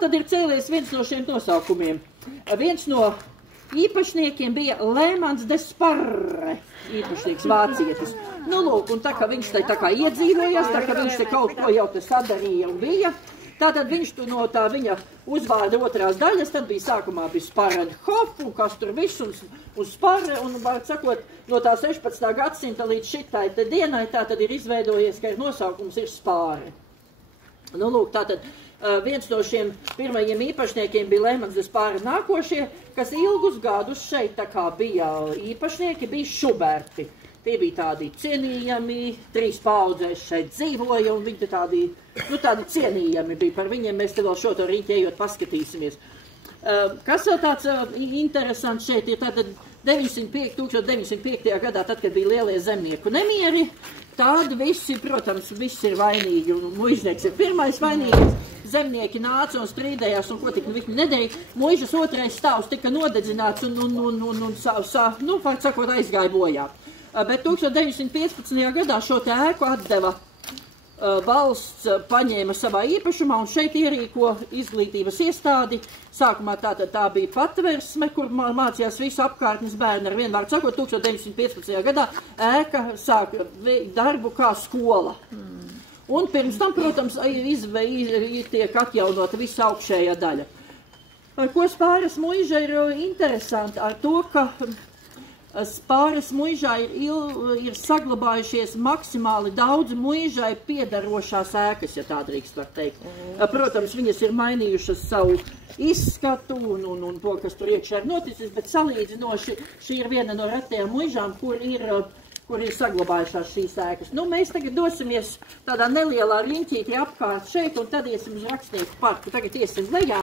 tad ir cēlies viens no šiem nosaukumiem. Viens no īpašniekiem bija Lēmans de Sparre, īpašnieks vācietis. Nu, lūk, un tā kā viņš tā kā iedzīvojās, tā kā viņš te kaut ko jau te sadarīja un bija, tātad viņš tu no tā viņa uzvārda otrās daļas, tad bija sākumā bija Sparenhof, un kas tur viss, un Sparre, un, var sakot, no tā 16. gadsimta līdz šitai te dienai, tā tad ir izveidojies, ka nosaukums ir Spāre. Nu, lūk, tātad viens no šiem pirmajiem īpašniekiem bija Lēmans de Sparre nākošie, kas ilgus gadus šeit tā kā bija īpašnieki, bija Šuberti. Tie bija tādi cienījami, 3 paudzēs šeit dzīvoja, un viņi tādi, nu, tādi cienījami bija. Par viņiem mēs te vēl šo to rīķējot paskatīsimies. Kas vēl tāds interesants šeit ir, tātad 1905. Gadā, tad, kad bija lielie zemnieku nemieri, tad visi, protams, viss ir vainīgi, un muižnieks ir pirmais vainīgs. Zemnieki nāca un strīdējās, un ko tik viņi nedarīja. Muižas otrais stāvs tika nodedzināts un var sakot, aizgāja bojā. Bet 1915. Gadā šo te ēku atdeva valsts, paņēma savā īpašumā, un šeit ierīko izglītības iestādi. Sākumā tā bija patversme, kur mācījās visu apkārtnes bērni. Ar vienu vārdu sakot, 1915. Gadā ēka sāka darbu kā skola. Un pirms tam, protams, tiek atjaunota visa augšējā daļa. Ko Spāres muiža ir interesanti ar to, ka Spāres muižā ir saglabājušies maksimāli daudz muižai piedarošās ēkas, ja tā drīkst var teikt. Protams, viņas ir mainījušas savu izskatu un to, kas tur iekšā ir noticis, bet salīdzinoši šī ir viena no retajām muižām, kur ir saglabājušās šīs ēkas. Nu, mēs tagad dosimies tādā nelielā riņķītī apkārt šeit, un tad iesim uz Rakstnieku parku. Tagad iesim lejā.